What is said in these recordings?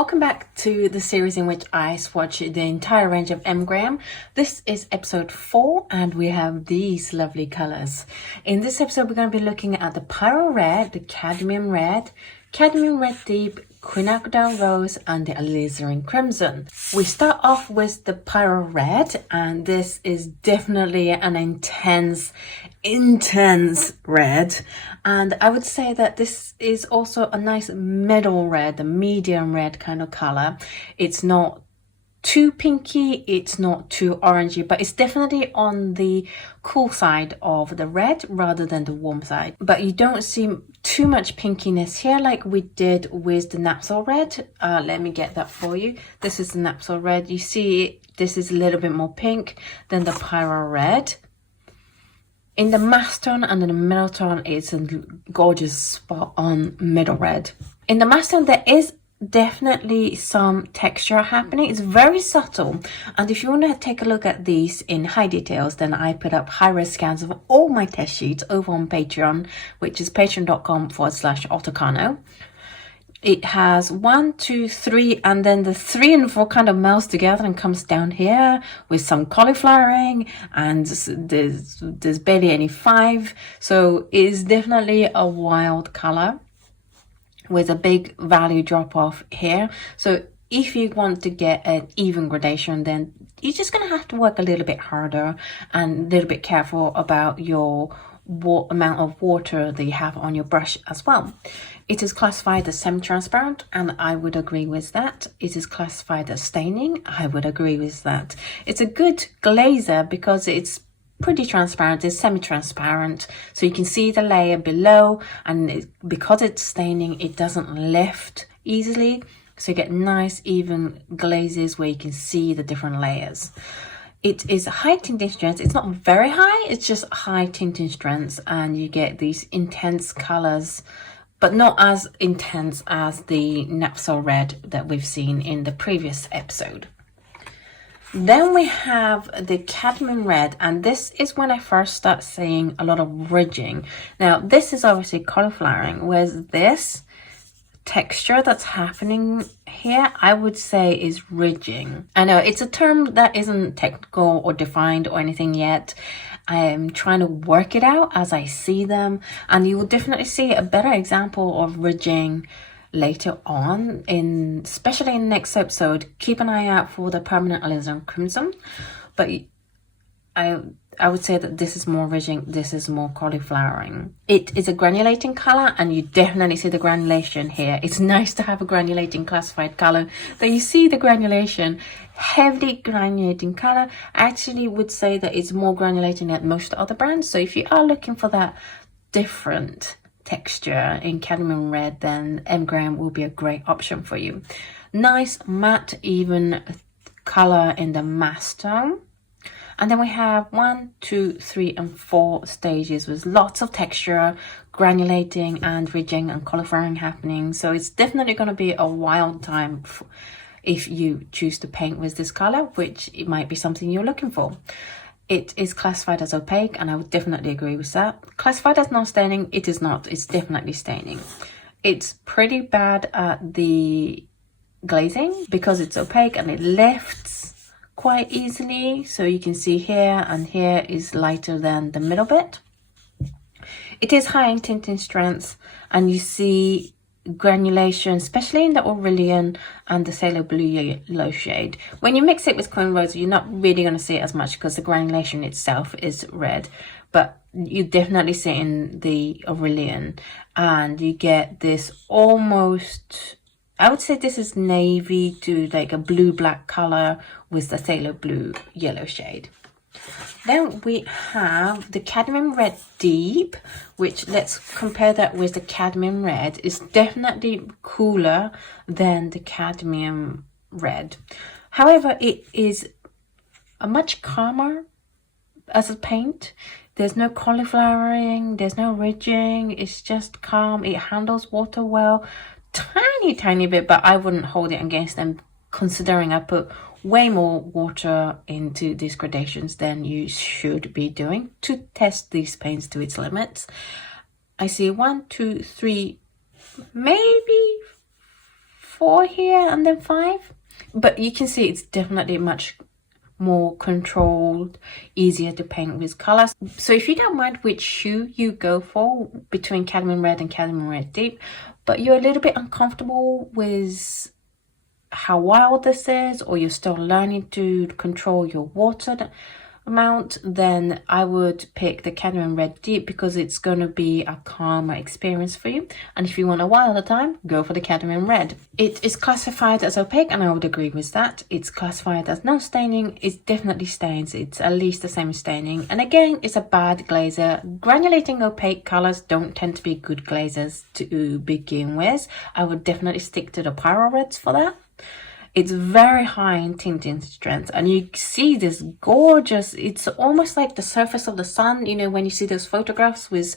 Welcome back to the series in which I swatch the entire range of M-Gram. This is episode 4 and we have these lovely colors. In this episode we're going to be looking at the Pyrrole Red, the Cadmium Red, Cadmium Red Deep, Quinacridone Rose and the Alizarin Crimson. We start off with the Pyrrole Red, and this is definitely an intense red, and I would say that this is also a nice middle red, a medium red kind of color. It's not too pinky, it's not too orangey, but it's definitely on the cool side of the red rather than the warm side. But you don't see too much pinkiness here like we did with the Napsol Red. Let me get that for you. This is the Napsol Red. You see this is a little bit more pink than the Pyrrole Red. In the mass tone and in the middle tone, it's a gorgeous spot on middle red. In the mass tone, there is definitely some texture happening. It's very subtle, and if you want to take a look at these in high details, then I put up high-res scans of all my test sheets over on Patreon, which is patreon.com/Oto Kano. It has 1, 2, 3, and then the 3 and 4 kind of melts together and comes down here with some cauliflowering, and there's barely any 5, so it's definitely a wild color with a big value drop off here. So if you want to get an even gradation, then you're just gonna have to work a little bit harder and a little bit careful about your amount of water that you have on your brush as well. It is classified as semi-transparent, and I would agree with that. It is classified as staining. I would agree with that. It's a good glazer because it's pretty transparent. It's semi-transparent, so you can see the layer below, and because it's staining, it doesn't lift easily, so you get nice even glazes where you can see the different layers. It is high tinting strength. It's not very high, it's just high tinting strength, and you get these intense colors, but not as intense as the Napsol Red that we've seen in the previous episode. Then we have the Cadmium Red, and this is when I first start seeing a lot of ridging. Now this is obviously cauliflowering, whereas this texture that's happening here I would say is ridging. I know it's a term that isn't technical or defined or anything yet. I am trying to work it out as I see them, and you will definitely see a better example of ridging later on, especially in the next episode. Keep an eye out for the permanent Alizarin Crimson, but I would say that this is more ridging, this is more cauliflowering. It is a granulating color, and you definitely see the granulation here. It's nice to have a granulating classified color that you see the granulation. Heavily granulating color. I actually would say that it's more granulating than most other brands, so if you are looking for that different texture in Cadmium Red, then M-Gram will be a great option for you. Nice matte even color in the mass tone. And then we have 1, 2, 3 and 4 stages with lots of texture, granulating and ridging and cauliflowering happening. So it's definitely going to be a wild time if you choose to paint with this color, which it might be something you're looking for. It is classified as opaque, and I would definitely agree with that. Classified as non-staining, it is not. It's definitely staining. It's pretty bad at the glazing because it's opaque and it lifts quite easily. So you can see here and here is lighter than the middle bit. It is high in tinting strength, and you see granulation, especially in the Aurelian and the Sailor Blue yellow shade. When you mix it with Queen Rose, you're not really going to see it as much because the granulation itself is red, but you definitely see it in the Aurelian, and you get this almost, I would say this is navy to like a blue-black color with the Sailor Blue yellow shade. Then we have the Cadmium Red Deep, which, let's compare that with the Cadmium Red, is definitely cooler than the Cadmium Red. However, it is a much calmer as a paint. There's no cauliflowering, there's no ridging, it's just calm. It handles water well, tiny bit, but I wouldn't hold it against them, considering I put way more water into these gradations than you should be doing to test these paints to its limits. I see 1, 2, 3, maybe 4 here and then 5. But you can see it's definitely much more controlled, easier to paint with colors. So if you don't mind which hue you go for between Cadmium Red and Cadmium Red Deep, but you're a little bit uncomfortable with how wild this is, or you're still learning to control your water amount, then I would pick the Cadmium Red Deep because it's going to be a calmer experience for you. And if you want a wilder time, go for the Cadmium Red. It is classified as opaque, and I would agree with that. It's classified as non-staining. It definitely stains. It's at least the same as staining. And again, it's a bad glazer. Granulating opaque colors don't tend to be good glazers to begin with. I would definitely stick to the Pyrrole Reds for that. It's very high in tinting strength, and you see this gorgeous, it's almost like the surface of the sun, you know, when you see those photographs with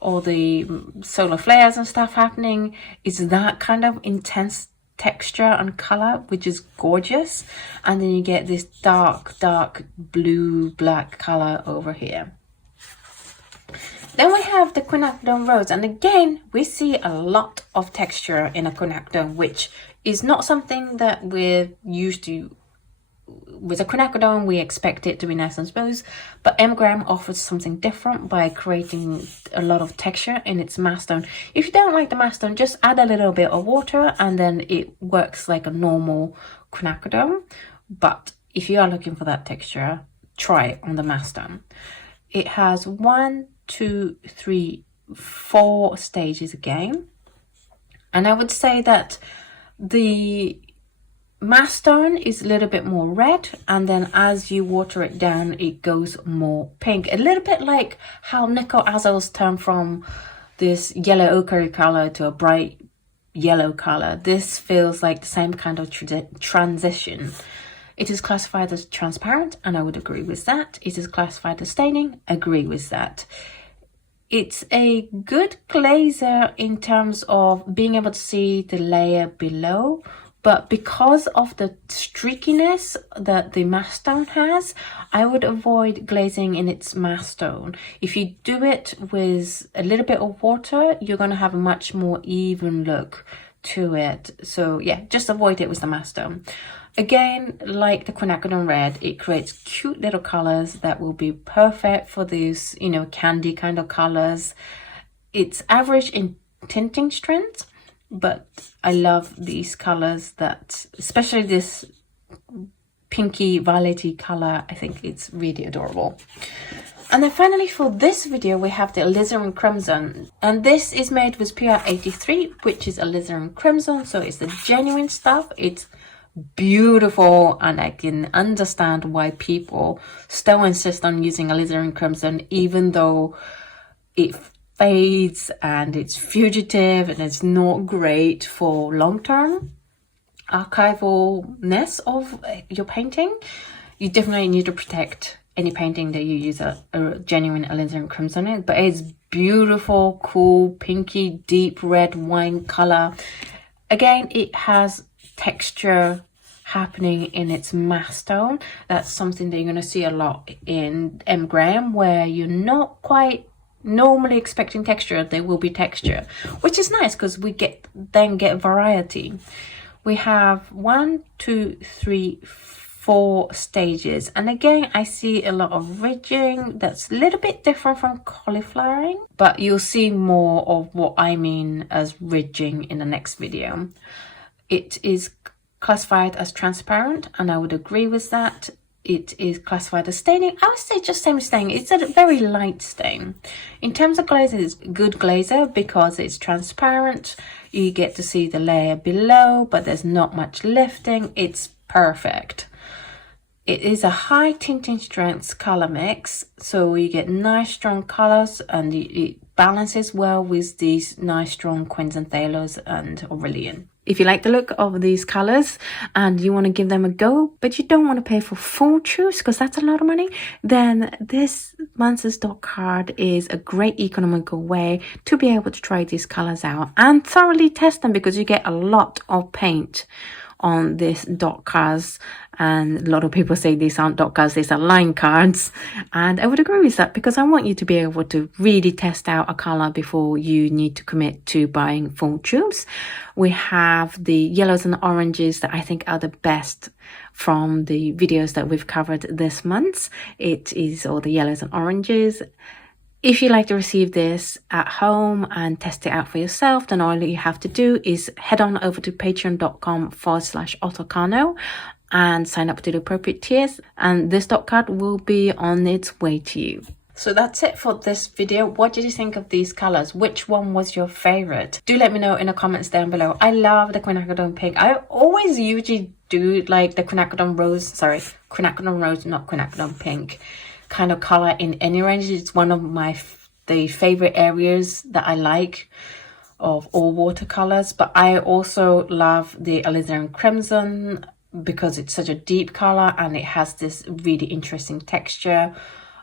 all the solar flares and stuff happening. It's that kind of intense texture and color, which is gorgeous. And then you get this dark blue black color over here. Then we have the Quinacridone Rose, and again we see a lot of texture in a quinacridone, which is not something that we're used to. With a quinacridone, we expect it to be nice and smooth, but Emgram offers something different by creating a lot of texture in its mass tone. If you don't like the mass tone, just add a little bit of water and then it works like a normal quinacridone. But if you are looking for that texture, try it on the mass tone. It has 1, 2, 3, 4 stages again, and I would say that the mass tone is a little bit more red, and then as you water it down it goes more pink, a little bit like how Nickel Azols turn from this yellow ochre color to a bright yellow color. This feels like the same kind of transition. It is classified as transparent, and I would agree with that. It is classified as staining, agree with that. It's a good glazer in terms of being able to see the layer below, but because of the streakiness that the mass tone has, I would avoid glazing in its mass tone. If you do it with a little bit of water, you're going to have a much more even look to it. So yeah, just avoid it with the mass tone. Again, like the Quinacridone Red, it creates cute little colors that will be perfect for these, you know, candy kind of colors. It's average in tinting strength, but I love these colors that, especially this pinky violety color, I think it's really adorable. And then finally for this video, we have the Alizarin Crimson. And this is made with PR83, which is Alizarin Crimson. So it's the genuine stuff. It's beautiful, and I can understand why people still insist on using Alizarin Crimson, even though it fades and it's fugitive and it's not great for long-term archivalness of your painting. You definitely need to protect any painting that you use a genuine Alizarin Crimson in, but it's beautiful, cool, pinky, deep red wine color. Again, it has texture happening in its mass tone. That's something that you're going to see a lot in Emgram, where you're not quite normally expecting texture. There will be texture, which is nice because we get variety. We have 1, 2, 3, 4 stages, and again I see a lot of ridging that's a little bit different from cauliflowering, but you'll see more of what I mean as ridging in the next video. It is classified as transparent, and I would agree with that. It is classified as staining. I would say just same as staining. It's a very light stain. In terms of glazer, it's good glazer because it's transparent. You get to see the layer below, but there's not much lifting. It's perfect. It is a high tinting strength color mix, so you get nice strong colors, and it balances well with these nice strong quins and thalos and Aurelian. If you like the look of these colors and you want to give them a go, but you don't want to pay for full tubes because that's a lot of money, then this month's stock card is a great economical way to be able to try these colors out and thoroughly test them, because you get a lot of paint on these dot cards, and a lot of people say these aren't dot cards, these are line cards, and I would agree with that because I want you to be able to really test out a color before you need to commit to buying full tubes. We have the yellows and oranges that I think are the best from the videos that we've covered this month. It is all the yellows and oranges. If you like to receive this at home and test it out for yourself, then all you have to do is head on over to patreon.com/Oto Kano and sign up to the appropriate tiers, and this dot card will be on its way to you. So that's it for this video. What did you think of these colors? Which one was your favorite? Do let me know in the comments down below. I love the Quinacridone pink. I always usually do like the Quinacridone Rose, not Quinacridone pink kind of color in any range. It's one of my the favorite areas that I like of all watercolors. But I also love the Alizarin Crimson because it's such a deep color and it has this really interesting texture.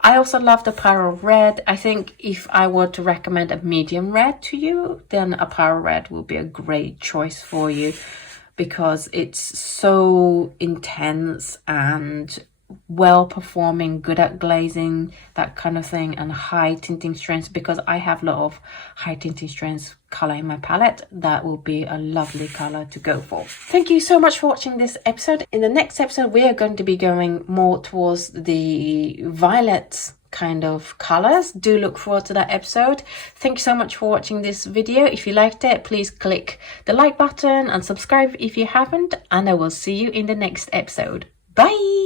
I also love the Pyrrole Red. I think if I were to recommend a medium red to you, then a Pyrrole Red will be a great choice for you because it's so intense and well performing, good at glazing, that kind of thing, and high tinting strengths. Because I have a lot of high tinting strengths color in my palette, that will be a lovely color to go for. Thank you so much for watching this episode. In the next episode we are going to be going more towards the violet kind of colors. Do look forward to that episode. Thank you so much for watching this video. If you liked it, please click the like button and subscribe if you haven't, and I will see you in the next episode. Bye.